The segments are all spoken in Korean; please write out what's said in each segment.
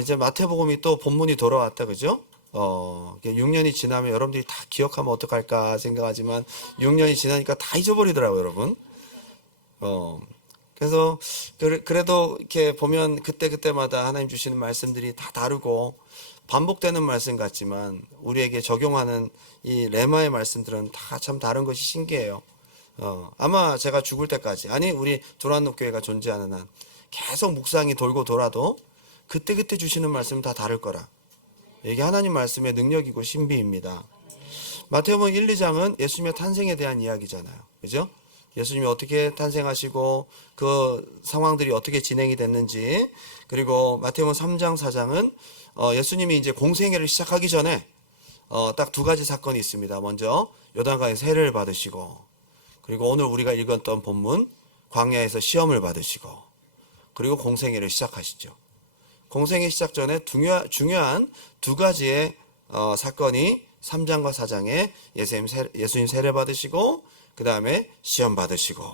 이제 마태복음이 또 본문이 돌아왔다, 그죠? 6년이 지나면 여러분들이 다 기억하면 어떡할까 생각하지만 6년이 지나니까 다 잊어버리더라고요, 여러분. 그래서 그래도 이렇게 보면 그때그때마다 하나님 주시는 말씀들이 다 다르고 반복되는 말씀 같지만 우리에게 적용하는 이 레마의 말씀들은 다 참 다른 것이 신기해요. 아마 제가 죽을 때까지, 아니 우리 조란노 교회가 존재하는 한 계속 묵상이 돌고 돌아도 그때그때 주시는 말씀은 다 다를 거라. 이게 하나님 말씀의 능력이고 신비입니다. 마태복음 1, 2장은 예수님의 탄생에 대한 이야기잖아요. 그죠? 예수님이 어떻게 탄생하시고 그 상황들이 어떻게 진행이 됐는지, 그리고 마태복음 3장, 4장은 예수님이 이제 공생애를 시작하기 전에 딱 두 가지 사건이 있습니다. 먼저 요단강에 세례를 받으시고, 그리고 오늘 우리가 읽었던 본문 광야에서 시험을 받으시고, 그리고 공생애를 시작하시죠. 공생애 시작 전에 중요한 두 가지의 사건이 3장과 4장에 예수님 세례 받으시고 그 다음에 시험 받으시고.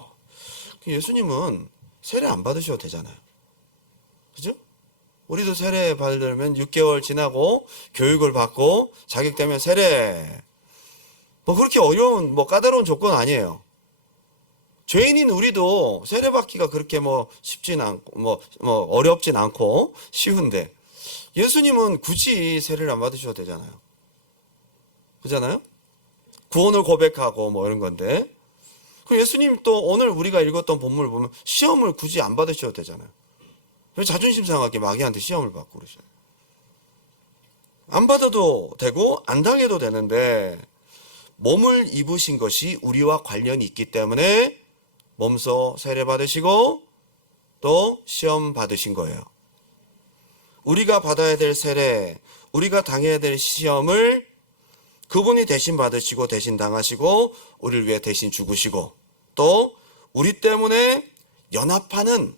예수님은 세례 안 받으셔도 되잖아요. 그죠? 우리도 세례 받으려면 6개월 지나고 교육을 받고 자격되면 세례. 뭐 그렇게 어려운 까다로운 조건 아니에요. 죄인인 우리도 세례 받기가 그렇게 쉽진 않고 어렵진 않고 쉬운데 예수님은 굳이 세례를 안 받으셔도 되잖아요. 그잖아요? 구원을 고백하고 이런 건데, 그 예수님 또 오늘 우리가 읽었던 본문을 보면 시험을 굳이 안 받으셔도 되잖아요. 왜 자존심 상하게 마귀한테 시험을 받고 그러셔요? 안 받아도 되고 안 당해도 되는데 몸을 입으신 것이 우리와 관련이 있기 때문에 몸소 세례 받으시고 또 시험 받으신 거예요. 우리가 받아야 될 세례, 우리가 당해야 될 시험을 그분이 대신 받으시고 대신 당하시고 우리를 위해 대신 죽으시고 또 우리 때문에 연합하는,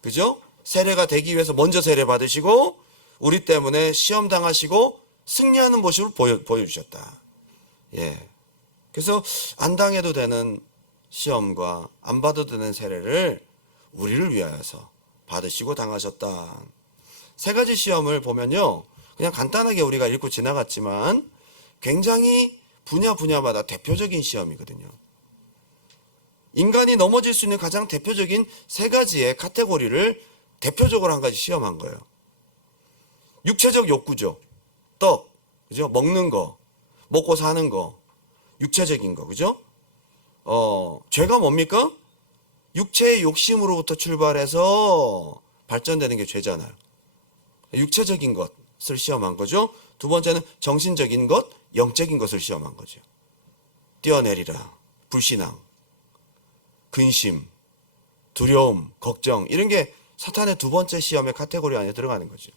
그죠? 세례가 되기 위해서 먼저 세례 받으시고 우리 때문에 시험 당하시고 승리하는 모습을 보여주셨다. 예. 그래서 안 당해도 되는 시험과 안 받아도 되는 세례를 우리를 위하여서 받으시고 당하셨다. 세 가지 시험을 보면요, 그냥 간단하게 우리가 읽고 지나갔지만 굉장히 분야마다 대표적인 시험이거든요. 인간이 넘어질 수 있는 가장 대표적인 세 가지의 카테고리를 대표적으로 한 가지 시험한 거예요. 육체적 욕구죠. 떡, 그죠? 먹는 거, 먹고 사는 거, 육체적인 거, 그죠? 죄가 뭡니까? 육체의 욕심으로부터 출발해서 발전되는 게 죄잖아요. 육체적인 것을 시험한 거죠. 두 번째는 정신적인 것, 영적인 것을 시험한 거죠. 뛰어내리라, 불신앙, 근심, 두려움, 걱정, 이런 게 사탄의 두 번째 시험의 카테고리 안에 들어가는 거죠.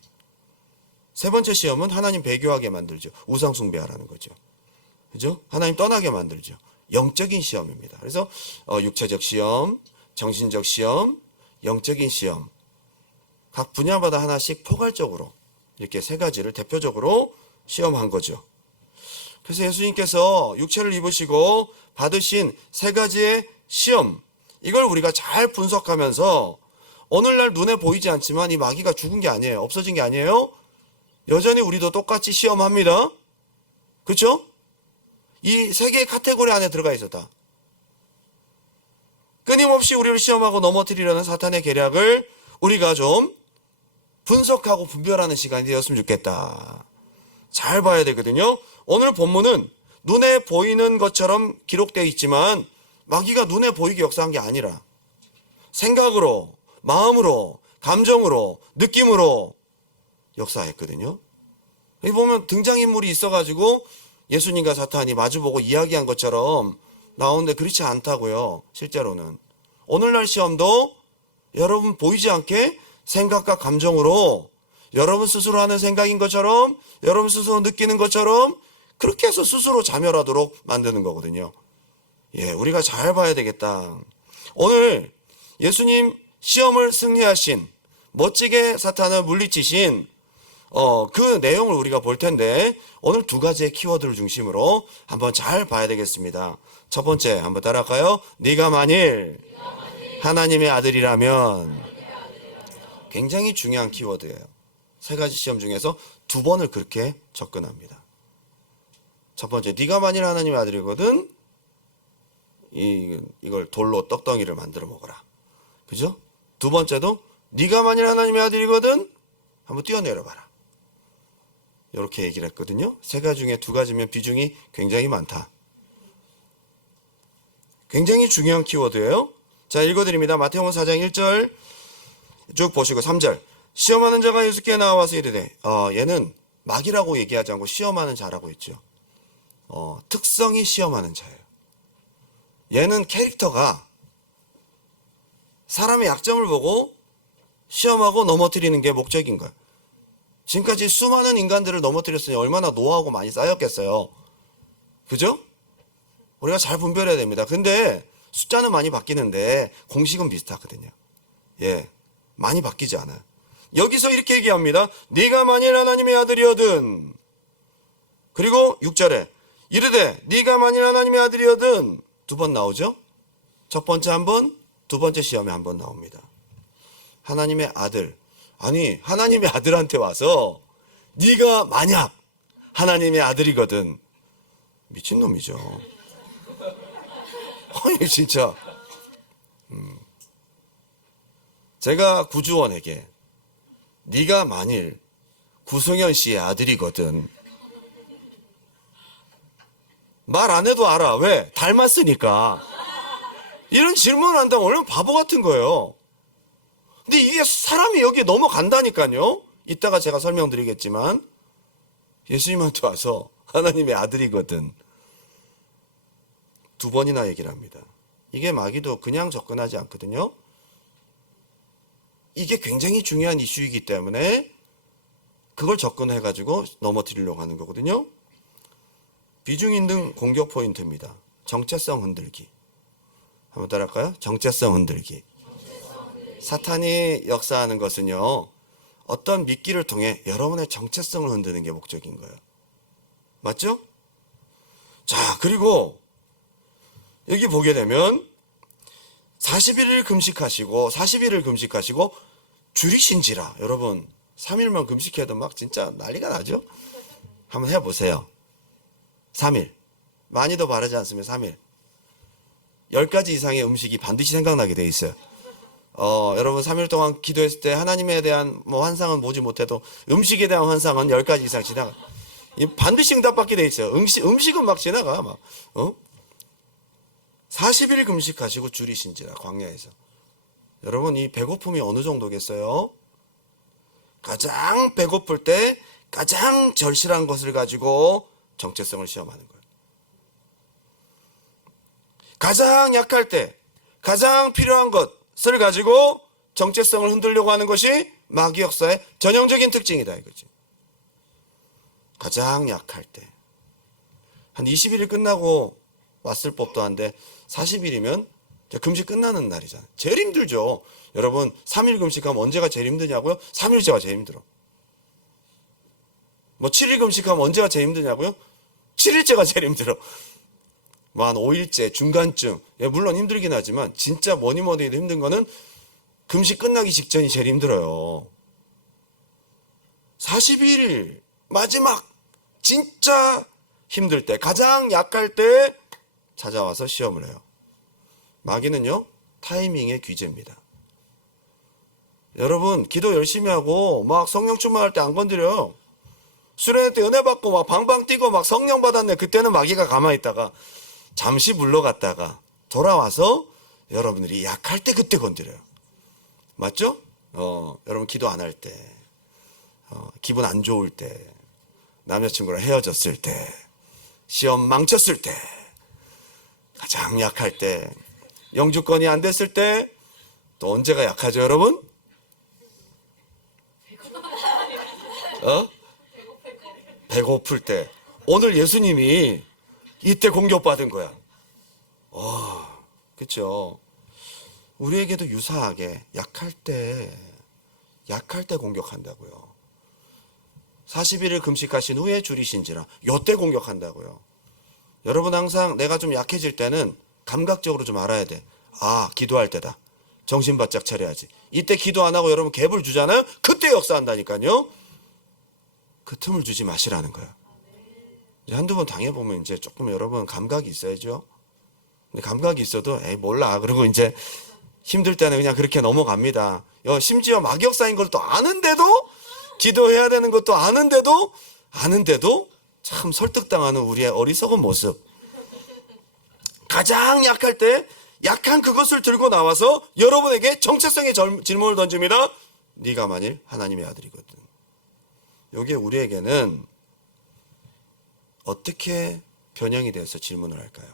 세 번째 시험은 하나님 배교하게 만들죠. 우상 숭배하라는 거죠. 그죠? 하나님 떠나게 만들죠. 영적인 시험입니다. 그래서 육체적 시험, 정신적 시험, 영적인 시험, 각 분야마다 하나씩 포괄적으로 이렇게 세 가지를 대표적으로 시험한 거죠. 그래서 예수님께서 육체를 입으시고 받으신 세 가지의 시험, 이걸 우리가 잘 분석하면서 오늘날 눈에 보이지 않지만 이 마귀가 죽은 게 아니에요. 없어진 게 아니에요. 여전히 우리도 똑같이 시험합니다. 그렇죠? 이 세 개의 카테고리 안에 들어가 있었다. 끊임없이 우리를 시험하고 넘어뜨리려는 사탄의 계략을 우리가 좀 분석하고 분별하는 시간이 되었으면 좋겠다. 잘 봐야 되거든요. 오늘 본문은 눈에 보이는 것처럼 기록되어 있지만 마귀가 눈에 보이게 역사한 게 아니라 생각으로, 마음으로, 감정으로, 느낌으로 역사했거든요. 여기 보면 등장인물이 있어가지고 예수님과 사탄이 마주보고 이야기한 것처럼 나오는데 그렇지 않다고요. 실제로는 오늘날 시험도 여러분 보이지 않게 생각과 감정으로 여러분 스스로 하는 생각인 것처럼, 여러분 스스로 느끼는 것처럼 그렇게 해서 스스로 자멸하도록 만드는 거거든요. 예, 우리가 잘 봐야 되겠다. 오늘 예수님 시험을 승리하신, 멋지게 사탄을 물리치신 그 내용을 우리가 볼 텐데 오늘 두 가지의 키워드를 중심으로 한번 잘 봐야 되겠습니다. 첫 번째 한번 따라할까요? 네가 만일 하나님의 아들이라면. 굉장히 중요한 키워드예요. 세 가지 시험 중에서 두 번을 그렇게 접근합니다. 첫 번째, 네가 만일 하나님의 아들이거든 이걸 돌로 떡덩이를 만들어 먹어라. 그죠? 두 번째도 네가 만일 하나님의 아들이거든 한번 뛰어내려봐라. 이렇게 얘기를 했거든요. 세 가지 중에 두 가지면 비중이 굉장히 많다. 굉장히 중요한 키워드예요. 자, 읽어드립니다. 마태복음 4장 1절 쭉 보시고 3절. 시험하는 자가 예수께 나와서 이르되, 얘는 막이라고 얘기하지 않고 시험하는 자라고 했죠. 특성이 시험하는 자예요. 얘는 캐릭터가 사람의 약점을 보고 시험하고 넘어뜨리는 게 목적인 거예요. 지금까지 수많은 인간들을 넘어뜨렸으니 얼마나 노하우가 많이 쌓였겠어요. 그죠? 우리가 잘 분별해야 됩니다. 근데 숫자는 많이 바뀌는데 공식은 비슷하거든요. 예, 많이 바뀌지 않아요. 여기서 이렇게 얘기합니다. 네가 만일 하나님의 아들이거든. 그리고 6절에 이르되 네가 만일 하나님의 아들이거든 두 번 나오죠. 첫 번째 한 번, 두 번째 시험에 한 번 나옵니다. 하나님의 아들. 아니, 하나님의 아들한테 와서 네가 만약 하나님의 아들이거든. 미친놈이죠. 아니 진짜. 제가 구주원에게 네가 만일 구승현 씨의 아들이거든. 말 안 해도 알아. 왜? 닮았으니까. 이런 질문을 한다면 얼마나 바보 같은 거예요. 근데 이게 사람이 여기에 넘어간다니까요. 이따가 제가 설명드리겠지만 예수님한테 와서 하나님의 아들이거든. 두 번이나 얘기를 합니다. 이게 마귀도 그냥 접근하지 않거든요. 이게 굉장히 중요한 이슈이기 때문에 그걸 접근해가지고 넘어뜨리려고 하는 거거든요. 비중 있는 공격 포인트입니다. 정체성 흔들기. 한번 따라할까요? 정체성 흔들기. 사탄이 역사하는 것은요, 어떤 미끼를 통해 여러분의 정체성을 흔드는 게 목적인 거예요. 맞죠? 자, 그리고 여기 보게 되면 40일을 금식하시고 줄이신지라. 여러분 3일만 금식해도 막 진짜 난리가 나죠? 한번 해보세요. 3일. 많이도 바르지 않으면 3일. 10가지 이상의 음식이 반드시 생각나게 돼 있어요. 여러분 3일 동안 기도했을 때 하나님에 대한 환상은 보지 못해도 음식에 대한 환상은 10가지 이상 지나가. 반드시 응답받게 돼 있어요. 음식은 막 지나가. 막. 40일 금식하시고 줄이신지라. 광야에서. 여러분 이 배고픔이 어느 정도겠어요? 가장 배고플 때 가장 절실한 것을 가지고 정체성을 시험하는 거예요. 가장 약할 때 가장 필요한 것을 가지고 정체성을 흔들려고 하는 것이 마귀 역사의 전형적인 특징이다 이거지. 가장 약할 때. 한 20일이 끝나고 왔을 법도 한데 40일이면 금식 끝나는 날이잖아요. 제일 힘들죠. 여러분 3일 금식하면 언제가 제일 힘드냐고요? 3일째가 제일 힘들어. 7일 금식하면 언제가 제일 힘드냐고요? 7일째가 제일 힘들어. 한 5일째 중간쯤. 물론 힘들긴 하지만 진짜 뭐니 해도 힘든 거는 금식 끝나기 직전이 제일 힘들어요. 40일 마지막 진짜 힘들 때, 가장 약할 때 찾아와서 시험을 해요. 마귀는요, 타이밍의 귀재입니다. 여러분, 기도 열심히 하고 막 성령 충만할 때 안 건드려요. 수련회 때 은혜 받고 막 방방 뛰고 막 성령 받았네. 그때는 마귀가 가만히 있다가 잠시 물러갔다가 돌아와서 여러분들이 약할 때 그때 건드려요. 맞죠? 여러분 기도 안 할 때, 기분 안 좋을 때, 남자친구랑 헤어졌을 때, 시험 망쳤을 때, 가장 약할 때, 영주권이 안 됐을 때, 또 언제가 약하죠, 여러분? 배고플 때. 오늘 예수님이 이때 공격받은 거야. 그렇죠? 우리에게도 유사하게 약할 때 공격한다고요. 40일을 금식하신 후에 줄이신지라. 요때 공격한다고요. 여러분 항상 내가 좀 약해질 때는 감각적으로 좀 알아야 돼. 기도할 때다. 정신 바짝 차려야지. 이때 기도 안 하고 여러분 갭을 주잖아요. 그때 역사한다니까요. 그 틈을 주지 마시라는 거야. 이제 한두 번 당해보면 이제 조금 여러분 감각이 있어야죠. 근데 감각이 있어도 에이 몰라 그러고 이제 힘들 때는 그냥 그렇게 넘어갑니다. 심지어 마귀역사인 걸 또 아는데도, 기도해야 되는 것도 아는데도 참 설득당하는 우리의 어리석은 모습. 가장 약할 때 약한 그것을 들고 나와서 여러분에게 정체성의 질문을 던집니다. 네가 만일 하나님의 아들이거든. 이게 우리에게는 어떻게 변형이 돼서 질문을 할까요?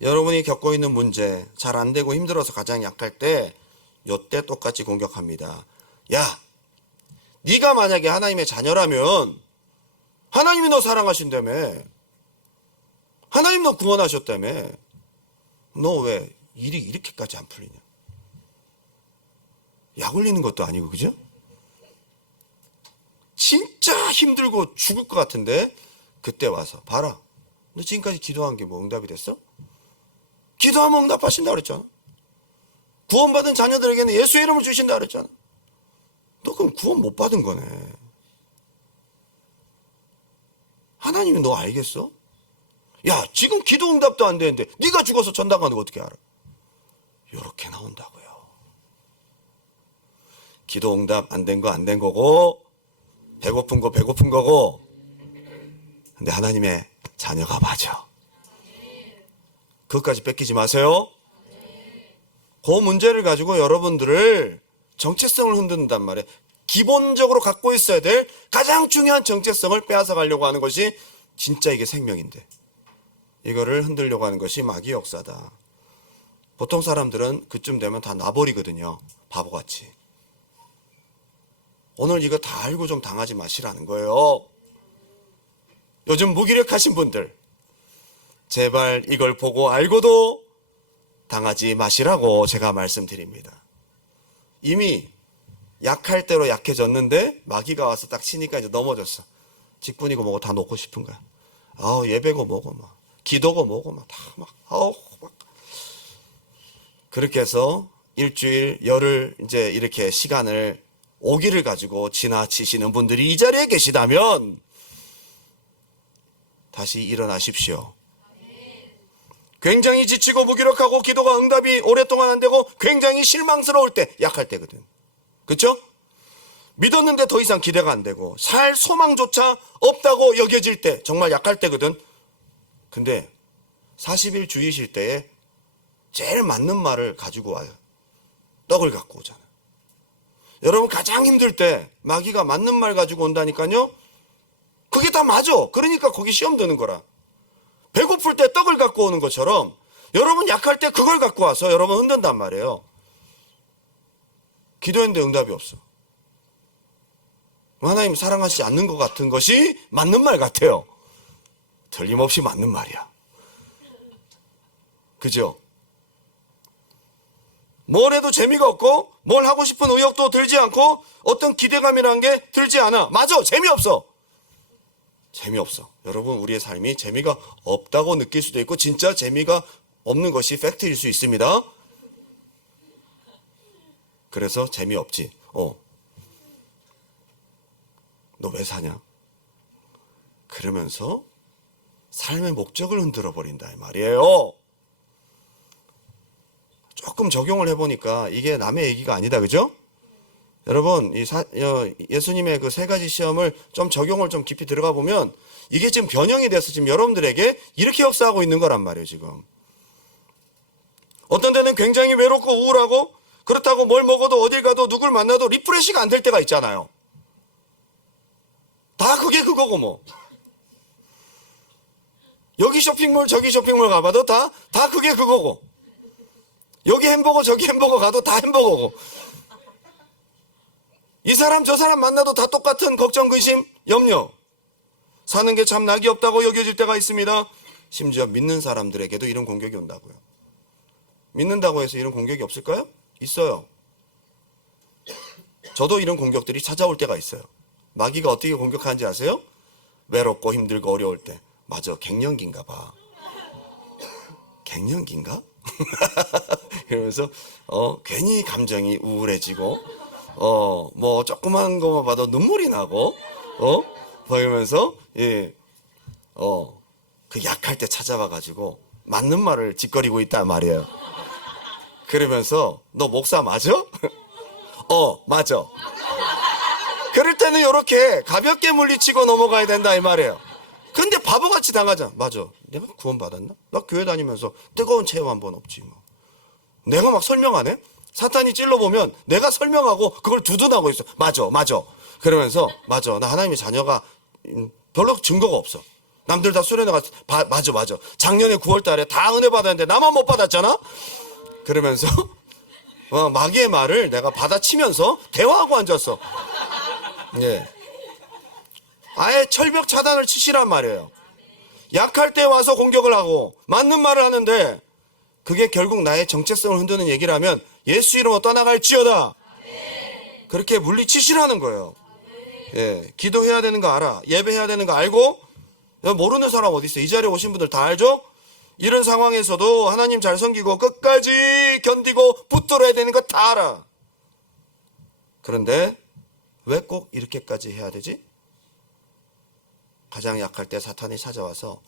여러분이 겪고 있는 문제, 잘 안 되고 힘들어서 가장 약할 때 요때 똑같이 공격합니다. 야, 네가 만약에 하나님의 자녀라면 하나님이 너 사랑하신다며, 하나님 너 구원하셨다며, 너 왜 일이 이렇게까지 안 풀리냐? 약 올리는 것도 아니고, 그죠? 진짜 힘들고 죽을 것 같은데 그때 와서 봐라, 너 지금까지 기도한 게 뭐 응답이 됐어? 기도하면 응답하신다 그랬잖아. 구원받은 자녀들에게는 예수의 이름을 주신다 그랬잖아. 너 그럼 구원 못 받은 거네. 하나님이 너 알겠어? 야, 지금 기도 응답도 안 되는데 네가 죽어서 전당 가는 거 어떻게 알아? 요렇게 나온다고요. 기도 응답 안 된 거 안 된 거고, 배고픈 거 배고픈 거고, 근데 하나님의 자녀가 맞아. 그것까지 뺏기지 마세요. 그 문제를 가지고 여러분들을 정체성을 흔든단 말이에요. 기본적으로 갖고 있어야 될 가장 중요한 정체성을 빼앗아 가려고 하는 것이 진짜 이게 생명인데, 이거를 흔들려고 하는 것이 마귀 역사다. 보통 사람들은 그쯤 되면 다 놔버리거든요. 바보같이. 오늘 이거 다 알고 좀 당하지 마시라는 거예요. 요즘 무기력하신 분들, 제발 이걸 보고 알고도 당하지 마시라고 제가 말씀드립니다. 이미 약할 대로 약해졌는데 마귀가 와서 딱 치니까 이제 넘어졌어. 직분이고 뭐고 다 놓고 싶은 거야. 예배고 뭐고 막 기도고 뭐고 막 다 막 그렇게 해서 일주일 열흘 이제 이렇게 시간을 오기를 가지고 지나치시는 분들이 이 자리에 계시다면 다시 일어나십시오. 굉장히 지치고 무기력하고 기도가 응답이 오랫동안 안 되고 굉장히 실망스러울 때 약할 때거든. 그렇죠? 믿었는데 더 이상 기대가 안 되고 살 소망조차 없다고 여겨질 때 정말 약할 때거든. 근데 40일 주일 쉴 때에 제일 맞는 말을 가지고 와요. 떡을 갖고 오잖아. 여러분 가장 힘들 때 마귀가 맞는 말 가지고 온다니까요. 그게 다 맞아. 그러니까 거기 시험 드는 거라. 배고플 때 떡을 갖고 오는 것처럼 여러분 약할 때 그걸 갖고 와서 여러분 흔든단 말이에요. 기도했는데 응답이 없어. 하나님 사랑하시지 않는 것 같은 것이 맞는 말 같아요. 틀림없이 맞는 말이야. 그죠? 뭘 해도 재미가 없고 뭘 하고 싶은 의욕도 들지 않고 어떤 기대감이라는 게 들지 않아. 맞아, 재미없어. 재미없어. 여러분, 우리의 삶이 재미가 없다고 느낄 수도 있고 진짜 재미가 없는 것이 팩트일 수 있습니다. 그래서 재미없지. 너 왜 사냐? 그러면서 삶의 목적을 흔들어 버린다 이 말이에요. 조금 적용을 해보니까 이게 남의 얘기가 아니다, 그죠? 여러분, 예수님의 그 세 가지 시험을 좀 적용을 좀 깊이 들어가 보면 이게 지금 변형이 돼서 지금 여러분들에게 이렇게 역사하고 있는 거란 말이에요, 지금. 어떤 데는 굉장히 외롭고 우울하고 그렇다고 뭘 먹어도 어딜 가도 누굴 만나도 리프레시가 안 될 때가 있잖아요. 다 그게 그거고 뭐. 여기 쇼핑몰 저기 쇼핑몰 가봐도 다 그게 그거고. 여기 햄버거 저기 햄버거 가도 다 햄버거고. 이 사람 저 사람 만나도 다 똑같은 걱정, 근심, 염려. 사는 게 참 낙이 없다고 여겨질 때가 있습니다. 심지어 믿는 사람들에게도 이런 공격이 온다고요. 믿는다고 해서 이런 공격이 없을까요? 있어요. 저도 이런 공격들이 찾아올 때가 있어요. 마귀가 어떻게 공격하는지 아세요? 외롭고 힘들고 어려울 때. 맞아, 갱년기인가 봐. 갱년기인가? 이러면서 괜히 감정이 우울해지고 뭐 조그만 거만 봐도 눈물이 나고 보이면서 그 약할 때 찾아와 가지고 맞는 말을 짓거리고 있단 말이에요. 그러면서 너 목사 맞아? 맞아. 그럴 때는 이렇게 가볍게 물리치고 넘어가야 된다 이 말이에요. 근데 바보같이 당하잖아. 맞아. 내가 구원받았나? 나 교회 다니면서 뜨거운 체험 한 번 없지 뭐. 내가 막 설명하네? 사탄이 찔러보면 내가 설명하고 그걸 두둔하고 있어. 맞아. 그러면서 맞아. 나 하나님의 자녀가 별로 증거가 없어. 남들 다 수련회 가서 맞아. 작년에 9월 달에 다 은혜 받았는데 나만 못 받았잖아? 그러면서 마귀의 말을 내가 받아치면서 대화하고 앉았어. 예. 아예 철벽 차단을 치시란 말이에요. 약할 때 와서 공격을 하고 맞는 말을 하는데 그게 결국 나의 정체성을 흔드는 얘기를 하면 예수 이름으로 떠나갈지어다. 그렇게 물리치시라는 거예요. 예, 기도해야 되는 거 알아. 예배해야 되는 거 알고. 모르는 사람 어디 있어? 이 자리에 오신 분들 다 알죠? 이런 상황에서도 하나님 잘 섬기고 끝까지 견디고 붙들어야 되는 거 다 알아. 그런데 왜 꼭 이렇게까지 해야 되지? 가장 약할 때 사탄이 찾아와서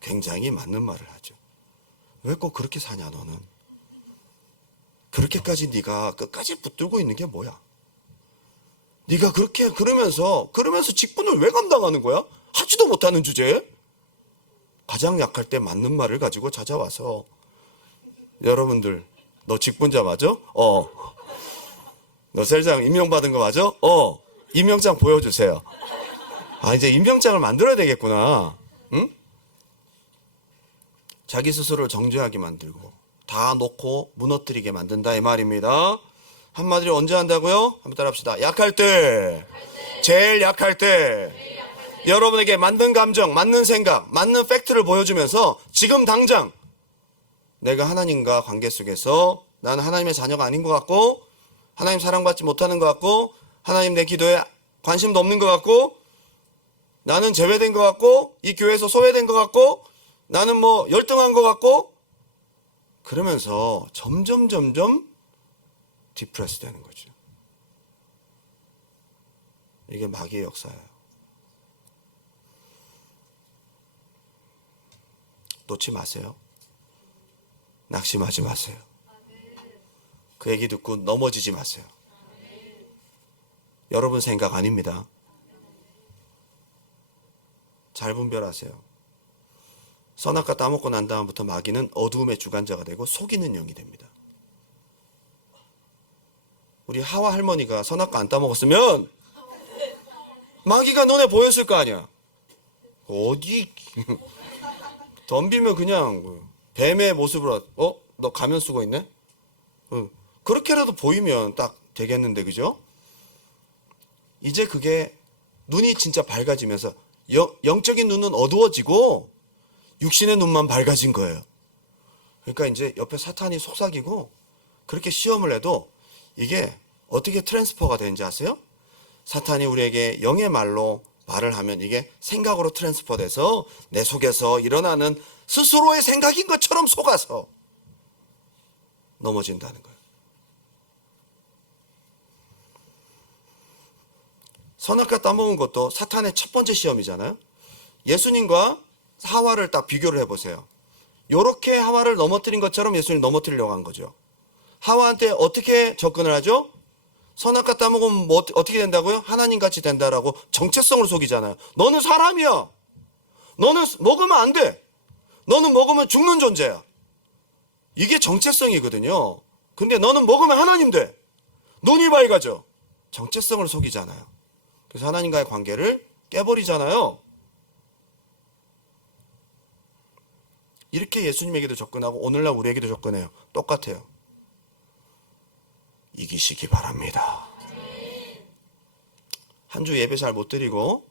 굉장히 맞는 말을 하죠. 왜 꼭 그렇게 사냐 너는? 그렇게까지 네가 끝까지 붙들고 있는 게 뭐야? 네가 그렇게 그러면서 직분을 왜 감당하는 거야? 하지도 못하는 주제에? 가장 약할 때 맞는 말을 가지고 찾아와서 여러분들 너 직분자 맞아? 너 셀장 임명받은 거 맞아? 임명장 보여주세요. 이제 임명장을 만들어야 되겠구나. 응? 자기 스스로를 정죄하게 만들고 다 놓고 무너뜨리게 만든다 이 말입니다. 한마디로 언제 한다고요? 한번 따라합시다. 약할 때, 제일 약할 때 여러분에게 맞는 감정, 맞는 생각, 맞는 팩트를 보여주면서 지금 당장 내가 하나님과 관계 속에서 나는 하나님의 자녀가 아닌 것 같고 하나님 사랑받지 못하는 것 같고 하나님 내 기도에 관심도 없는 것 같고 나는 제외된 것 같고 이 교회에서 소외된 것 같고 나는 뭐 열등한 것 같고 그러면서 점점 디프레스 되는 거죠. 이게 마귀의 역사예요. 놓지 마세요. 낙심하지 마세요. 그 얘기 듣고 넘어지지 마세요. 여러분 생각 아닙니다. 잘 분별하세요. 선악과 따먹고 난 다음부터 마귀는 어두움의 주관자가 되고 속이는 영이 됩니다. 우리 하와 할머니가 선악과 안 따먹었으면 마귀가 눈에 보였을 거 아니야. 어디 덤비면 그냥 뱀의 모습으로 너 가면 쓰고 있네? 그렇게라도 보이면 딱 되겠는데 그죠? 이제 그게 눈이 진짜 밝아지면서 영적인 눈은 어두워지고 육신의 눈만 밝아진 거예요. 그러니까 이제 옆에 사탄이 속삭이고 그렇게 시험을 해도 이게 어떻게 트랜스퍼가 되는지 아세요? 사탄이 우리에게 영의 말로 말을 하면 이게 생각으로 트랜스퍼 돼서 내 속에서 일어나는 스스로의 생각인 것처럼 속아서 넘어진다는 거예요. 선악과 따먹은 것도 사탄의 첫 번째 시험이잖아요. 예수님과 하와를 딱 비교를 해보세요. 요렇게 하와를 넘어뜨린 것처럼 예수님 넘어뜨리려고 한 거죠. 하와한테 어떻게 접근을 하죠? 선악과 따먹으면 뭐 어떻게 된다고요? 하나님같이 된다라고 정체성을 속이잖아요. 너는 사람이야. 너는 먹으면 안 돼. 너는 먹으면 죽는 존재야. 이게 정체성이거든요. 근데 너는 먹으면 하나님 돼. 눈이 밝아져. 정체성을 속이잖아요. 그래서 하나님과의 관계를 깨버리잖아요. 이렇게 예수님에게도 접근하고 오늘날 우리에게도 접근해요. 똑같아요. 이기시기 바랍니다. 한 주 예배 잘 못 드리고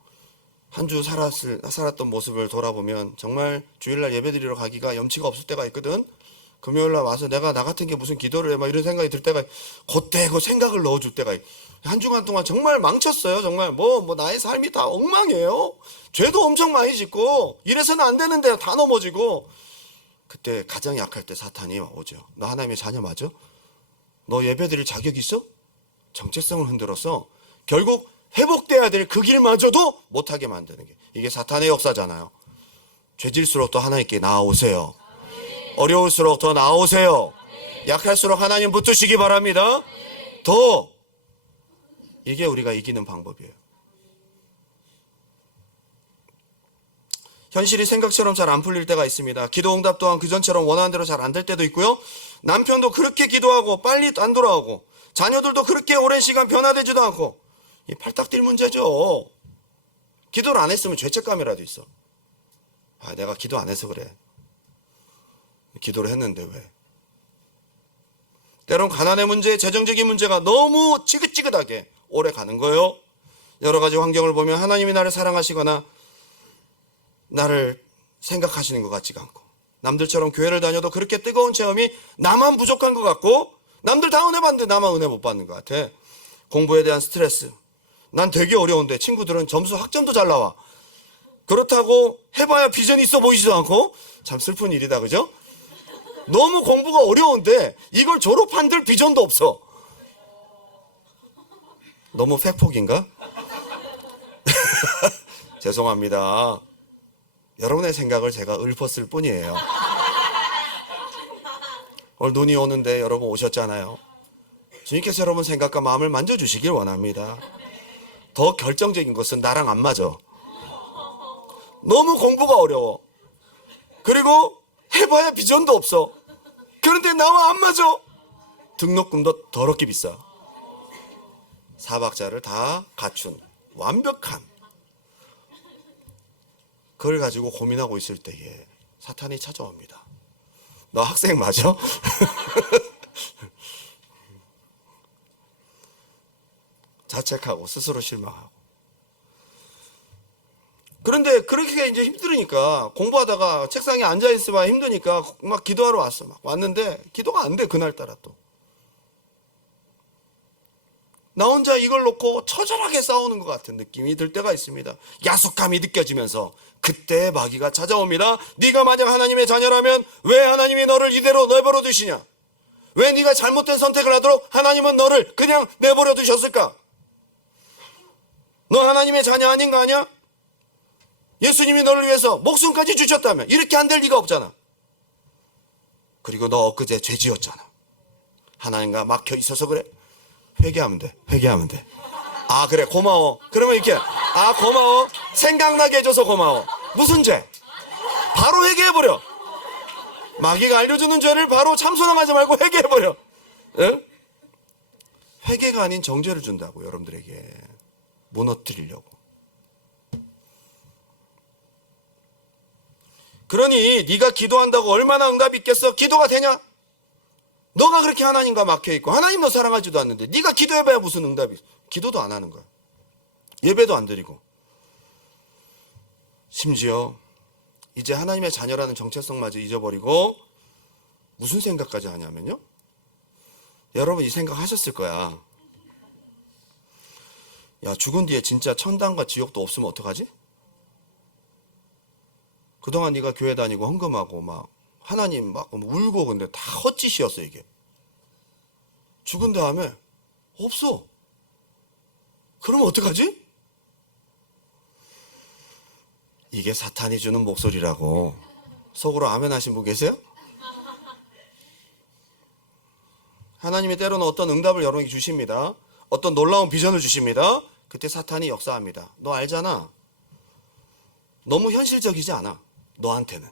한 주 살았던 모습을 돌아보면 정말 주일날 예배 드리러 가기가 염치가 없을 때가 있거든. 금요일날 와서 내가 나 같은 게 무슨 기도를 해 막 이런 생각이 들 때가 그때 그 생각을 넣어줄 때가 한 주간 동안 정말 망쳤어요. 정말 뭐 나의 삶이 다 엉망이에요. 죄도 엄청 많이 짓고 이래서는 안 되는데 다 넘어지고 그때 가장 약할 때 사탄이 오죠. 너 하나님의 자녀 맞아? 너 예배 드릴 자격 있어? 정체성을 흔들어서 결국 회복돼야 될 그 길마저도 못하게 만드는 게 이게 사탄의 역사잖아요. 죄질수록 더 하나님께 나아오세요. 어려울수록 더 나아오세요. 약할수록 하나님 붙드시기 바랍니다. 더 이게 우리가 이기는 방법이에요. 현실이 생각처럼 잘 안 풀릴 때가 있습니다. 기도 응답 또한 그전처럼 원하는 대로 잘 안 될 때도 있고요. 남편도 그렇게 기도하고 빨리 안 돌아오고 자녀들도 그렇게 오랜 시간 변화되지도 않고 이 팔딱 뛸 문제죠. 기도를 안 했으면 죄책감이라도 있어. 아, 내가 기도 안 해서 그래. 기도를 했는데 왜? 때론 가난의 문제, 재정적인 문제가 너무 지긋지긋하게 오래 가는 거예요. 여러 가지 환경을 보면 하나님이 나를 사랑하시거나 나를 생각하시는 것 같지가 않고 남들처럼 교회를 다녀도 그렇게 뜨거운 체험이 나만 부족한 것 같고 남들 다 은혜 받는데 나만 은혜 못 받는 것 같아. 공부에 대한 스트레스. 난 되게 어려운데 친구들은 점수 학점도 잘 나와. 그렇다고 해봐야 비전이 있어 보이지도 않고 참 슬픈 일이다, 그죠? 너무 공부가 어려운데 이걸 졸업한들 비전도 없어. 너무 팩폭인가? 죄송합니다. 여러분의 생각을 제가 읊었을 뿐이에요. 오늘 눈이 오는데 여러분 오셨잖아요. 주님께서 여러분 생각과 마음을 만져주시길 원합니다. 더 결정적인 것은 나랑 안 맞아. 너무 공부가 어려워. 그리고 해봐야 비전도 없어. 그런데 나와 안 맞아. 등록금도 더럽게 비싸. 사박자를 다 갖춘 완벽한 그걸 가지고 고민하고 있을 때에 사탄이 찾아옵니다. 너 학생 맞아? 자책하고 스스로 실망하고. 그런데 그렇게 이제 힘들으니까 공부하다가 책상에 앉아 있어봐야 힘드니까 막 기도하러 왔어. 막 왔는데 기도가 안 돼. 그날따라 또. 나 혼자 이걸 놓고 처절하게 싸우는 것 같은 느낌이 들 때가 있습니다. 야속함이 느껴지면서 그때 마귀가 찾아옵니다. 네가 만약 하나님의 자녀라면 왜 하나님이 너를 이대로 내버려 두시냐? 왜 네가 잘못된 선택을 하도록 하나님은 너를 그냥 내버려 두셨을까? 너 하나님의 자녀 아닌 거 아니야? 예수님이 너를 위해서 목숨까지 주셨다면 이렇게 안 될 리가 없잖아. 그리고 너 엊그제 죄 지었잖아. 하나님과 막혀 있어서 그래. 회개하면 돼. 회개하면 돼. 아, 그래, 고마워. 그러면 이렇게, 아, 고마워. 생각나게 해줘서 고마워. 무슨 죄? 바로 회개해버려. 마귀가 알려주는 죄를 바로 참선하지 말고 회개해버려. 응? 회개가 아닌 정죄를 준다고, 여러분들에게. 무너뜨리려고. 그러니 네가 기도한다고 얼마나 응답이 있겠어? 기도가 되냐? 너가 그렇게 하나님과 막혀있고 하나님 너 사랑하지도 않는데 네가 기도해봐야 무슨 응답이 있어? 기도도 안 하는 거야. 예배도 안 드리고. 심지어 이제 하나님의 자녀라는 정체성마저 잊어버리고 무슨 생각까지 하냐면요. 여러분 이 생각 하셨을 거야. 야, 죽은 뒤에 진짜 천당과 지옥도 없으면 어떡하지? 그동안 네가 교회 다니고 헌금하고 막 하나님 막 울고 근데 다 헛짓이었어 이게. 죽은 다음에 없어. 그러면 어떡하지? 이게 사탄이 주는 목소리라고. 속으로 아멘 하신 분 계세요? 하나님이 때로는 어떤 응답을 여러분에게 주십니다. 어떤 놀라운 비전을 주십니다. 그때 사탄이 역사합니다. 너 알잖아. 너무 현실적이지 않아. 너한테는.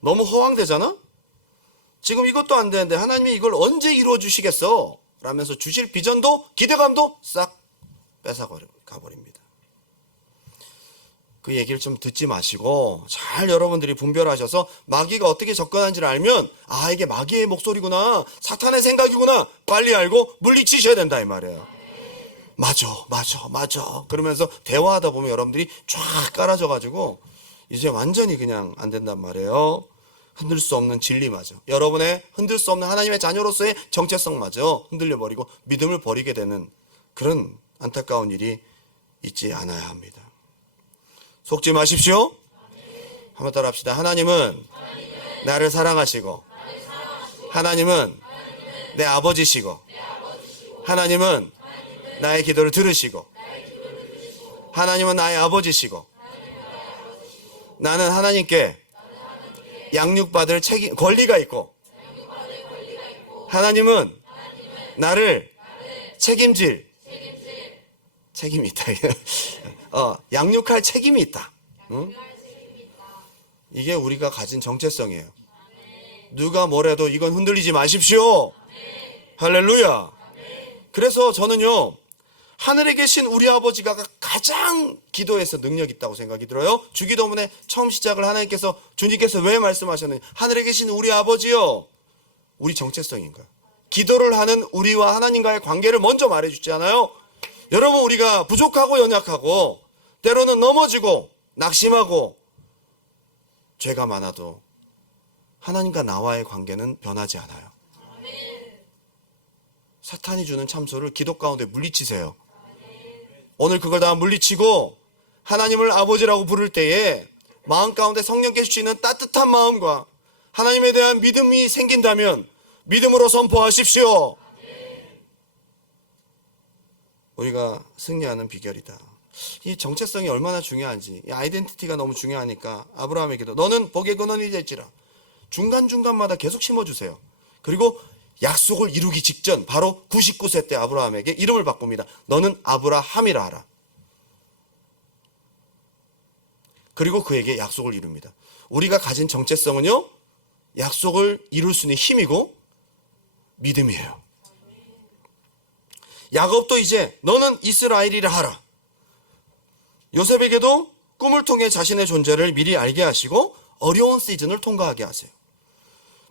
너무 허황되잖아? 지금 이것도 안 되는데 하나님이 이걸 언제 이루어 주시겠어? 라면서 주실 비전도 기대감도 싹 뺏어가버립니다. 그 얘기를 좀 듣지 마시고 잘 여러분들이 분별하셔서 마귀가 어떻게 접근하는지를 알면 아, 이게 마귀의 목소리구나, 사탄의 생각이구나, 빨리 알고 물리치셔야 된다 이 말이에요. 맞아 그러면서 대화하다 보면 여러분들이 쫙 깔아져가지고 이제 완전히 그냥 안 된단 말이에요. 흔들 수 없는 진리마저, 여러분의 흔들 수 없는 하나님의 자녀로서의 정체성마저 흔들려버리고 믿음을 버리게 되는 그런 안타까운 일이 있지 않아야 합니다. 속지 마십시오. 한번 따라 합시다. 하나님은 나를 사랑하시고, 하나님은 내 아버지시고, 하나님은 나의 기도를 들으시고, 하나님은 나의 아버지시고 나는 하나님께 양육받을 권리가 있고 하나님은 나를 책임질 책임이 있다. 양육할 책임이 있다. 응? 이게 우리가 가진 정체성이에요. 누가 뭐래도 이건 흔들리지 마십시오. 할렐루야. 그래서 저는요, 하늘에 계신 우리 아버지가 가장 기도에서 능력 있다고 생각이 들어요. 주기도문에 처음 시작을 하나님께서, 주님께서 왜 말씀하셨느냐. 하늘에 계신 우리 아버지요. 우리 정체성인 거예요. 기도를 하는 우리와 하나님과의 관계를 먼저 말해주잖아요. 여러분, 우리가 부족하고 연약하고 때로는 넘어지고 낙심하고 죄가 많아도 하나님과 나와의 관계는 변하지 않아요. 사탄이 주는 참소를 기도 가운데 물리치세요. 오늘 그걸 다 물리치고 하나님을 아버지라고 부를 때에 마음 가운데 성령께서 주시는 따뜻한 마음과 하나님에 대한 믿음이 생긴다면 믿음으로 선포하십시오. 우리가 승리하는 비결이다. 이 정체성이 얼마나 중요한지, 이 아이덴티티가 너무 중요하니까 아브라함에게도 너는 복의 근원이 될지라 중간중간마다 계속 심어주세요. 그리고 약속을 이루기 직전 바로 99세 때 아브라함에게 이름을 바꿉니다. 너는 아브라함이라 하라. 그리고 그에게 약속을 이룹니다. 우리가 가진 정체성은요, 약속을 이룰 수 있는 힘이고 믿음이에요. 야곱도 이제 너는 이스라엘이라 하라. 요셉에게도 꿈을 통해 자신의 존재를 미리 알게 하시고 어려운 시즌을 통과하게 하세요.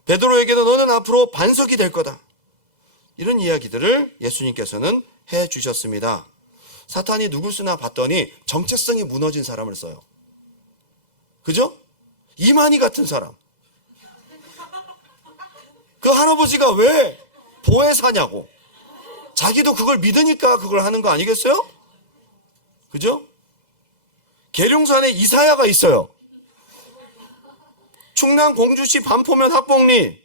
베드로에게도 너는 앞으로 반석이 될 거다. 이런 이야기들을 예수님께서는 해 주셨습니다. 사탄이 누굴 쓰나 봤더니 정체성이 무너진 사람을 써요. 그죠? 이만희 같은 사람. 그 할아버지가 왜 보혜 사냐고. 자기도 그걸 믿으니까 그걸 하는 거 아니겠어요? 그죠? 계룡산에 이사야가 있어요. 충남 공주시 반포면 합봉리.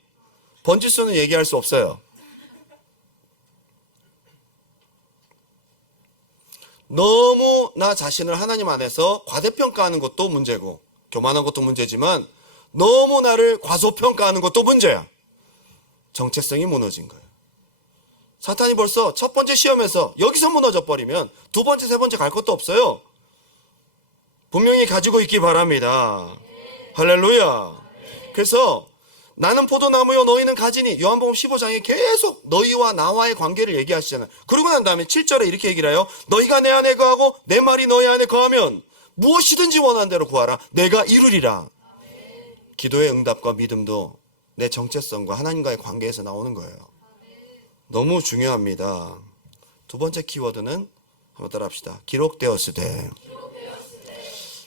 번지수는 얘기할 수 없어요. 너무 나 자신을 하나님 안에서 과대평가하는 것도 문제고 교만한 것도 문제지만 너무 나를 과소평가하는 것도 문제야. 정체성이 무너진 거예요. 사탄이 벌써 첫 번째 시험에서 여기서 무너져 버리면 두 번째, 세 번째 갈 것도 없어요. 분명히 가지고 있기 바랍니다. 할렐루야. 그래서 나는 포도나무요 너희는 가지니 요한복음 15장에 계속 너희와 나와의 관계를 얘기하시잖아요. 그러고 난 다음에 7절에 이렇게 얘기를 해요. 너희가 내 안에 거하고 내 말이 너희 안에 거하면 무엇이든지 원하는 대로 구하라. 내가 이루리라. 기도의 응답과 믿음도 내 정체성과 하나님과의 관계에서 나오는 거예요. 너무 중요합니다. 두 번째 키워드는 한번 따라합시다. 기록되었으되.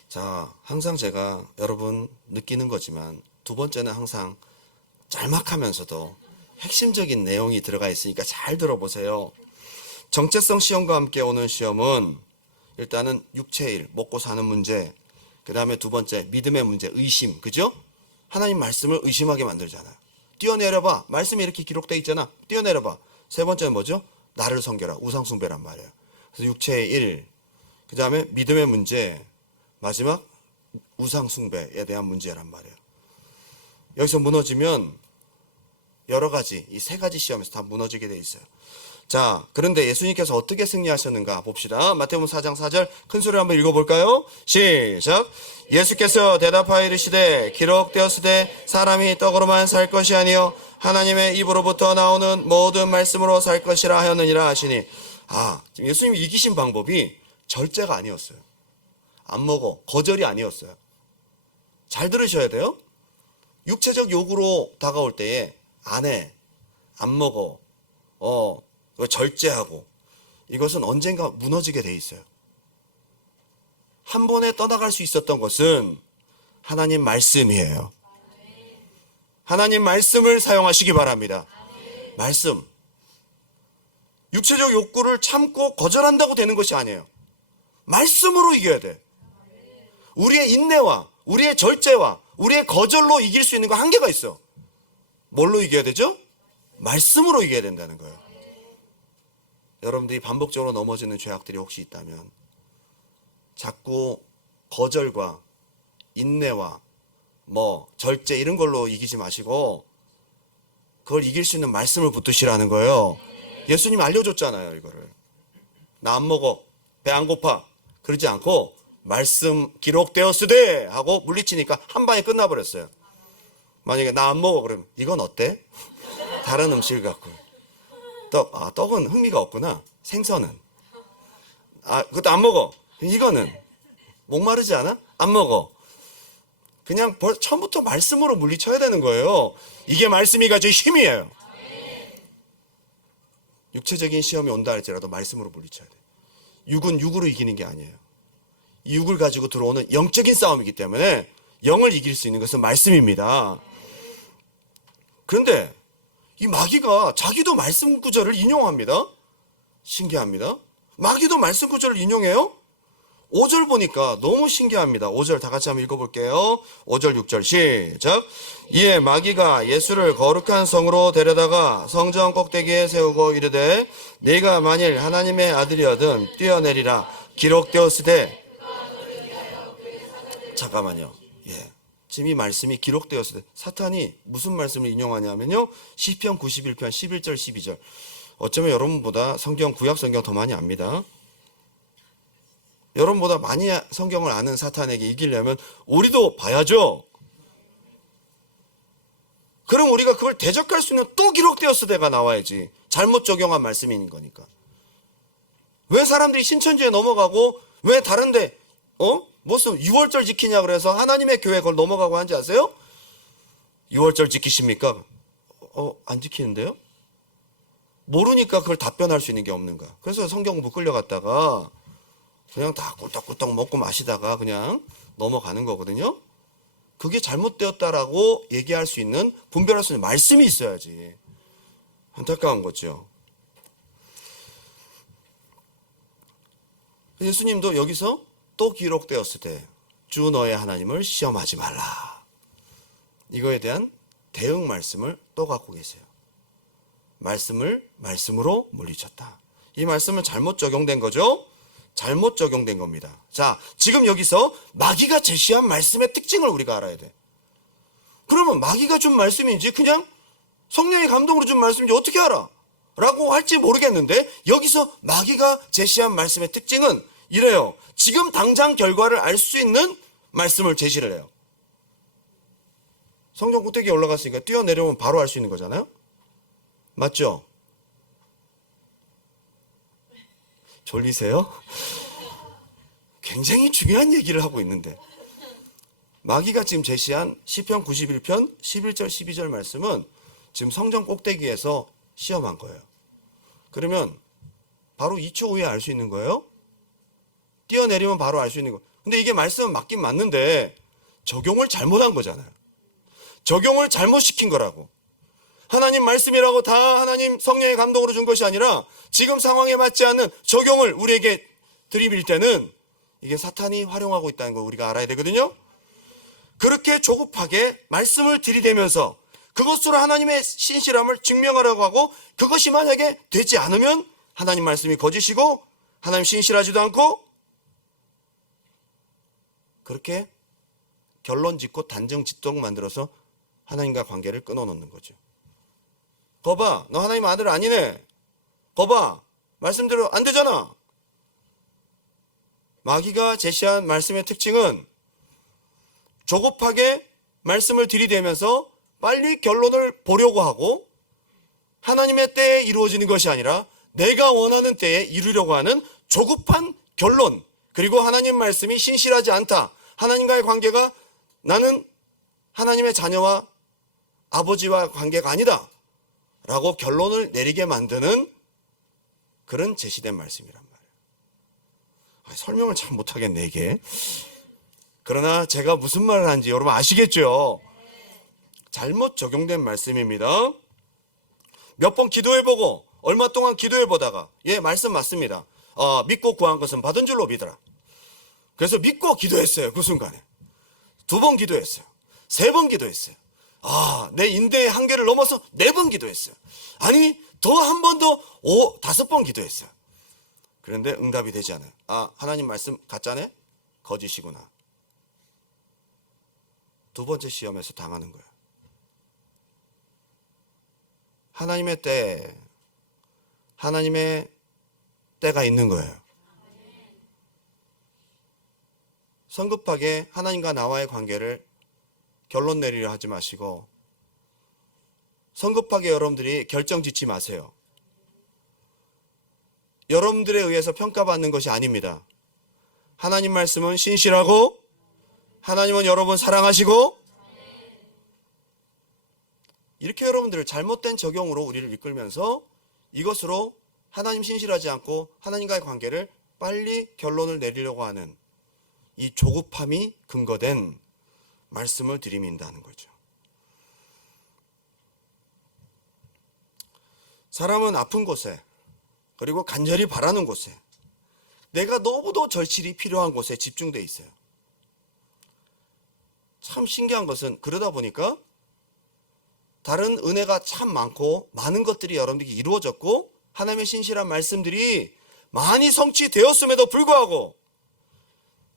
자, 항상 제가 여러분 느끼는 거지만 두 번째는 항상 짤막하면서도 핵심적인 내용이 들어가 있으니까 잘 들어보세요. 정체성 시험과 함께 오는 시험은 일단은 육체의 일, 먹고 사는 문제, 그 다음에 두 번째 믿음의 문제, 의심, 그죠? 하나님 말씀을 의심하게 만들잖아요. 뛰어내려봐. 말씀이 이렇게 기록되어 있잖아. 뛰어내려봐. 세 번째는 뭐죠? 나를 섬겨라. 우상숭배란 말이에요. 그래서 육체의 일, 그 다음에 믿음의 문제, 마지막 우상숭배에 대한 문제란 말이에요. 여기서 무너지면 여러 가지, 이 세 가지 시험에서 다 무너지게 돼 있어요. 자, 그런데 예수님께서 어떻게 승리하셨는가 봅시다. 마태복음 4장 4절 큰 소리로 한번 읽어볼까요? 시작. 예수께서 대답하여 이르시되 기록되었으되 사람이 떡으로만 살 것이 아니요 하나님의 입으로부터 나오는 모든 말씀으로 살 것이라 하였느니라 하시니. 지금 예수님이 이기신 방법이 절제가 아니었어요. 안 먹어. 거절이 아니었어요. 잘 들으셔야 돼요. 육체적 욕구로 다가올 때에 안 해, 안 먹어, 절제하고 이것은 언젠가 무너지게 돼 있어요. 한 번에 떠나갈 수 있었던 것은 하나님 말씀이에요. 하나님 말씀을 사용하시기 바랍니다. 말씀. 육체적 욕구를 참고 거절한다고 되는 것이 아니에요. 말씀으로 이겨야 돼. 우리의 인내와 우리의 절제와 우리의 거절로 이길 수 있는 거 한계가 있어. 뭘로 이겨야 되죠? 말씀으로 이겨야 된다는 거예요. 여러분들이 반복적으로 넘어지는 죄악들이 혹시 있다면 자꾸 거절과 인내와 뭐 절제 이런 걸로 이기지 마시고 그걸 이길 수 있는 말씀을 붙드시라는 거예요. 예수님 알려줬잖아요. 이거를 나 안 먹어, 배 안 고파 그러지 않고 말씀 기록되었으되 하고 물리치니까 한 방에 끝나버렸어요. 만약에 나 안 먹어 그러면 이건 어때? 다른 음식을 갖고 떡은 흥미가 없구나. 생선은 그것도 안 먹어. 이거는 목마르지 않아? 안 먹어. 그냥 처음부터 말씀으로 물리쳐야 되는 거예요. 이게 말씀이 가진 힘이에요. 육체적인 시험이 온다 할지라도 말씀으로 물리쳐야 돼. 육은 육으로 이기는 게 아니에요. 육을 가지고 들어오는 영적인 싸움이기 때문에 영을 이길 수 있는 것은 말씀입니다. 그런데 이 마귀가 자기도 말씀 구절을 인용합니다. 신기합니다. 마귀도 말씀 구절을 인용해요. 5절 보니까 너무 신기합니다. 5절 다 같이 한번 읽어볼게요. 5절 6절 시작. 이에 마귀가 예수를 거룩한 성으로 데려다가 성전 꼭대기에 세우고 이르되 네가 만일 하나님의 아들이거든 뛰어내리라 기록되었으되. 잠깐만요. 지금 이 말씀이 기록되었을 때 사탄이 무슨 말씀을 인용하냐면요. 시편 91편 11절 12절. 어쩌면 여러분보다 구약 성경 더 많이 압니다. 여러분보다 많이 성경을 아는 사탄에게 이기려면 우리도 봐야죠. 그럼 우리가 그걸 대적할 수 있는 또 기록되었을 때가 나와야지. 잘못 적용한 말씀인 거니까. 왜 사람들이 신천지에 넘어가고 왜 다른데 무슨 6월절 지키냐 그래서 하나님의 교회 그걸 넘어가고 한지 아세요? 6월절 지키십니까? 안 지키는데요? 모르니까 그걸 답변할 수 있는 게 없는 거야. 그래서 성경 공부 끌려갔다가 그냥 다 꿀떡꿀떡 먹고 마시다가 그냥 넘어가는 거거든요. 그게 잘못되었다라고 얘기할 수 있는, 분별할 수 있는 말씀이 있어야지. 안타까운 거죠. 예수님도 여기서 또 기록되었을 때 주 너의 하나님을 시험하지 말라. 이거에 대한 대응 말씀을 또 갖고 계세요. 말씀을 말씀으로 물리쳤다. 이 말씀은 잘못 적용된 거죠? 잘못 적용된 겁니다. 자, 지금 여기서 마귀가 제시한 말씀의 특징을 우리가 알아야 돼. 그러면 마귀가 준 말씀인지 그냥 성령의 감동으로 준 말씀인지 어떻게 알아? 라고 할지 모르겠는데 여기서 마귀가 제시한 말씀의 특징은 이래요. 지금 당장 결과를 알 수 있는 말씀을 제시를 해요. 성전 꼭대기에 올라갔으니까 뛰어내려오면 바로 알 수 있는 거잖아요. 맞죠? 졸리세요? 굉장히 중요한 얘기를 하고 있는데 마귀가 지금 제시한 시편 91편 11절 12절 말씀은 지금 성전 꼭대기에서 시험한 거예요. 그러면 바로 2초 후에 알 수 있는 거예요. 뛰어내리면 바로 알 수 있는 거. 근데 이게 말씀은 맞긴 맞는데 적용을 잘못한 거잖아요. 적용을 잘못시킨 거라고. 하나님 말씀이라고 다 하나님 성령의 감동으로 준 것이 아니라 지금 상황에 맞지 않는 적용을 우리에게 들이밀 때는 이게 사탄이 활용하고 있다는 걸 우리가 알아야 되거든요. 그렇게 조급하게 말씀을 들이대면서 그것으로 하나님의 신실함을 증명하려고 하고 그것이 만약에 되지 않으면 하나님 말씀이 거짓이고 하나님 신실하지도 않고 그렇게 결론 짓고 단정 짓도록 만들어서 하나님과 관계를 끊어놓는 거죠. 거봐, 너 하나님 아들 아니네. 거봐, 말씀대로 안 되잖아. 마귀가 제시한 말씀의 특징은 조급하게 말씀을 들이대면서 빨리 결론을 보려고 하고 하나님의 때에 이루어지는 것이 아니라 내가 원하는 때에 이루려고 하는 조급한 결론, 그리고 하나님 말씀이 신실하지 않다. 하나님과의 관계가 나는 하나님의 자녀와 아버지와 관계가 아니다 라고 결론을 내리게 만드는 그런 제시된 말씀이란 말이에요. 설명을 잘 못하겠네 이게. 그러나 제가 무슨 말을 하는지 여러분 아시겠죠? 잘못 적용된 말씀입니다. 몇 번 기도해보고 얼마 동안 기도해보다가 말씀 맞습니다. 믿고 구한 것은 받은 줄로 믿어라. 그래서 믿고 기도했어요. 그 순간에 2번 기도했어요. 3번 기도했어요. 내 인대의 한계를 넘어서 4번 기도했어요. 아니 더 한 번 더 5, 5번 기도했어요. 그런데 응답이 되지 않아요. 하나님 말씀 가짜네? 거짓이구나. 두 번째 시험에서 당하는 거예요. 하나님의 때가 있는 거예요. 성급하게 하나님과 나와의 관계를 결론 내리려 하지 마시고, 성급하게 여러분들이 결정 짓지 마세요. 여러분들에 의해서 평가받는 것이 아닙니다. 하나님 말씀은 신실하고, 하나님은 여러분 사랑하시고, 이렇게 여러분들을 잘못된 적용으로 우리를 이끌면서 이것으로 하나님 신실하지 않고 하나님과의 관계를 빨리 결론을 내리려고 하는 이 조급함이 근거된 말씀을 들이민다는 거죠. 사람은 아픈 곳에, 그리고 간절히 바라는 곳에, 내가 너무도 절실히 필요한 곳에 집중되어 있어요. 참 신기한 것은, 그러다 보니까 다른 은혜가 참 많고 많은 것들이 여러분들에게 이루어졌고 하나님의 신실한 말씀들이 많이 성취되었음에도 불구하고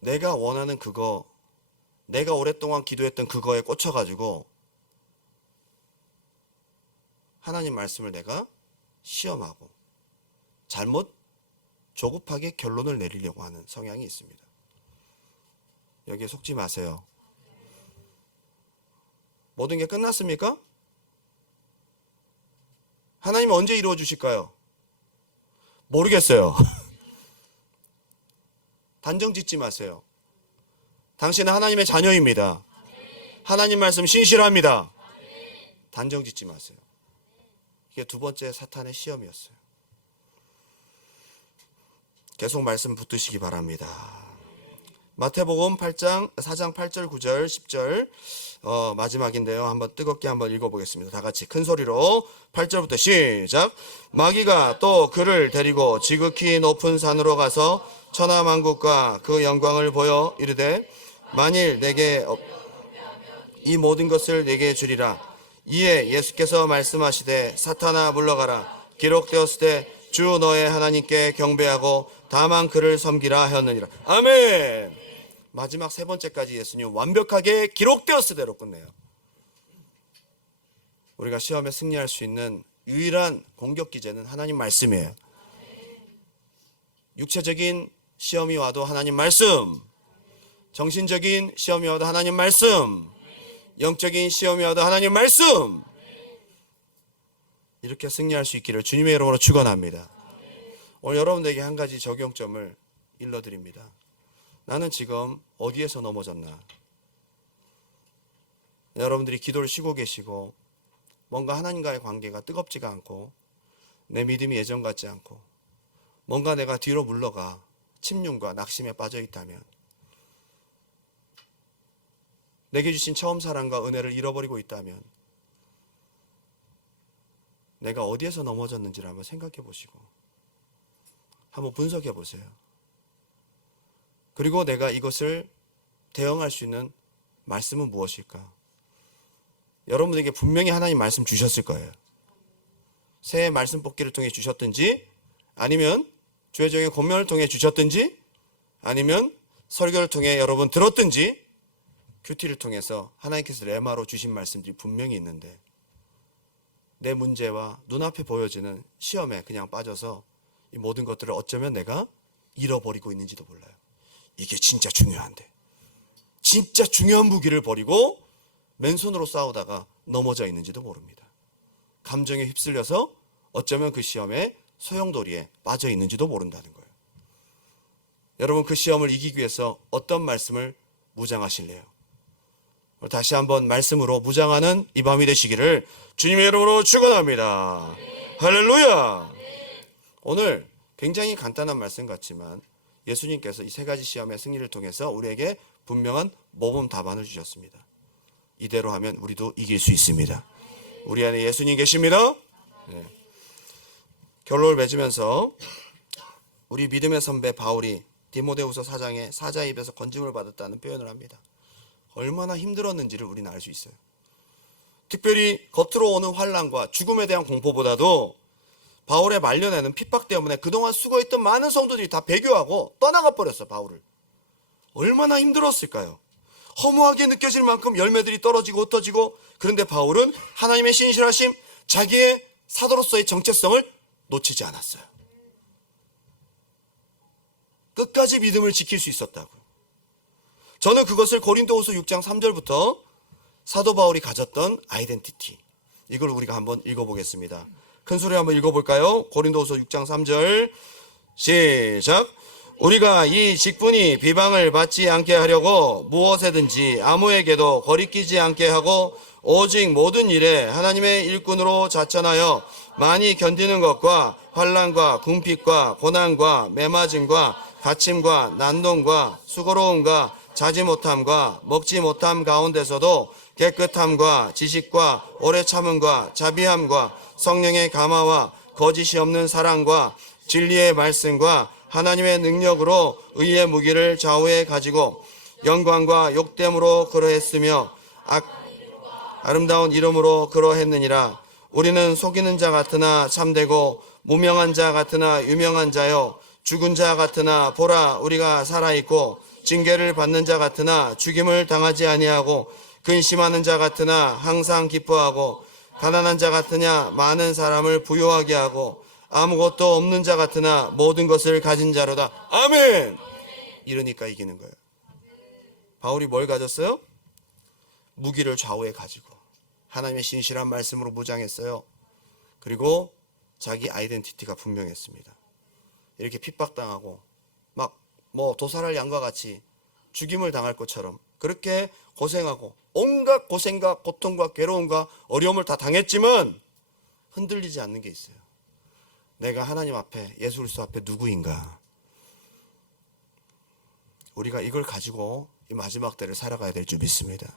내가 원하는 그거, 내가 오랫동안 기도했던 그거에 꽂혀가지고 하나님 말씀을 내가 시험하고 잘못 조급하게 결론을 내리려고 하는 성향이 있습니다. 여기에 속지 마세요. 모든 게 끝났습니까? 하나님 언제 이루어 주실까요? 모르겠어요. 단정 짓지 마세요. 당신은 하나님의 자녀입니다. 하나님 말씀 신실합니다. 단정 짓지 마세요. 이게 두 번째 사탄의 시험이었어요. 계속 말씀 붙드시기 바랍니다. 마태복음 4장 8절 9절 10절 마지막인데요. 한번 뜨겁게 한번 읽어보겠습니다. 다 같이 큰 소리로 8절부터 시작. 마귀가 또 그를 데리고 지극히 높은 산으로 가서 천하만국과 그 영광을 보여 이르되 만일 내게 이 모든 것을 내게 주리라. 이에 예수께서 말씀하시되 사탄아 물러가라. 기록되었을 때 주 너의 하나님께 경배하고 다만 그를 섬기라 하였느니라. 아멘. 마지막 세 번째까지 예수님 완벽하게 기록되었을 대로 끝내요. 우리가 시험에 승리할 수 있는 유일한 공격 기제는 하나님 말씀이에요. 육체적인 시험이 와도 하나님 말씀, 정신적인 시험이 와도 하나님 말씀, 영적인 시험이 와도 하나님 말씀, 이렇게 승리할 수 있기를 주님의 이름으로 축원합니다. 오늘 여러분들에게 한 가지 적용점을 일러드립니다. 나는 지금 어디에서 넘어졌나? 여러분들이 기도를 쉬고 계시고 뭔가 하나님과의 관계가 뜨겁지가 않고 내 믿음이 예전 같지 않고 뭔가 내가 뒤로 물러가 침륜과 낙심에 빠져 있다면, 내게 주신 처음 사랑과 은혜를 잃어버리고 있다면 내가 어디에서 넘어졌는지를 한번 생각해 보시고 한번 분석해 보세요. 그리고 내가 이것을 대응할 수 있는 말씀은 무엇일까? 여러분에게 분명히 하나님 말씀 주셨을 거예요. 새해 말씀 뽑기를 통해 주셨든지, 아니면 주의종의 권면을 통해 주셨든지, 아니면 설교를 통해 여러분 들었든지, 큐티를 통해서 하나님께서 레마로 주신 말씀들이 분명히 있는데 내 문제와 눈앞에 보여지는 시험에 그냥 빠져서 이 모든 것들을 어쩌면 내가 잃어버리고 있는지도 몰라요. 이게 진짜 중요한데, 진짜 중요한 무기를 버리고 맨손으로 싸우다가 넘어져 있는지도 모릅니다. 감정에 휩쓸려서 어쩌면 그 시험에 소용돌이에 빠져 있는지도 모른다는 거예요. 여러분, 그 시험을 이기기 위해서 어떤 말씀을 무장하실래요? 다시 한번 말씀으로 무장하는 이 밤이 되시기를 주님의 이름으로 축원합니다. 할렐루야. 오늘 굉장히 간단한 말씀 같지만 예수님께서 이 세 가지 시험의 승리를 통해서 우리에게 분명한 모범 답안을 주셨습니다. 이대로 하면 우리도 이길 수 있습니다. 우리 안에 예수님 계십니다. 네. 결론을 맺으면서 우리 믿음의 선배 바울이 디모데후서 4장에 사자의 입에서 건짐을 받았다는 표현을 합니다. 얼마나 힘들었는지를 우리는 알 수 있어요. 특별히 겉으로 오는 환난과 죽음에 대한 공포보다도 바울의 말년에는 핍박 때문에 그동안 수고했던 많은 성도들이 다 배교하고 떠나가 버렸어. 바울을 얼마나 힘들었을까요? 허무하게 느껴질 만큼 열매들이 떨어지고 흩어지고, 그런데 바울은 하나님의 신실하심, 자기의 사도로서의 정체성을 놓치지 않았어요. 끝까지 믿음을 지킬 수 있었다고요. 저는 그것을 고린도후서 6장 3절부터 사도 바울이 가졌던 아이덴티티, 이걸 우리가 한번 읽어보겠습니다. 큰 소리 한번 읽어볼까요? 고린도후서 6장 3절 시작. 우리가 이 직분이 비방을 받지 않게 하려고 무엇에든지 아무에게도 거리끼지 않게 하고 오직 모든 일에 하나님의 일꾼으로 자천하여 많이 견디는 것과 환난과 궁핍과 고난과 매맞음과 갇힘과 난동과 수고로움과 자지 못함과 먹지 못함 가운데서도 깨끗함과 지식과 오래 참음과 자비함과 성령의 감화와 거짓이 없는 사랑과 진리의 말씀과 하나님의 능력으로 의의 무기를 좌우에 가지고 영광과 욕됨으로 그러했으며 아름다운 이름으로 그러했느니라. 우리는 속이는 자 같으나 참되고 무명한 자 같으나 유명한 자요 죽은 자 같으나 보라 우리가 살아있고 징계를 받는 자 같으나 죽임을 당하지 아니하고 근심하는 자 같으나 항상 기뻐하고 가난한 자 같으냐 많은 사람을 부유하게 하고 아무것도 없는 자 같으나 모든 것을 가진 자로다. 아멘. 이러니까 이기는 거예요. 바울이 뭘 가졌어요? 무기를 좌우에 가지고 하나님의 신실한 말씀으로 무장했어요. 그리고 자기 아이덴티티가 분명했습니다. 이렇게 핍박당하고 막 도살할 양과 같이 죽임을 당할 것처럼 그렇게 고생하고 온갖 고생과 고통과 괴로움과 어려움을 다 당했지만 흔들리지 않는 게 있어요. 내가 하나님 앞에, 예수 그리스도 앞에 누구인가? 우리가 이걸 가지고 이 마지막 때를 살아가야 될 줄 믿습니다.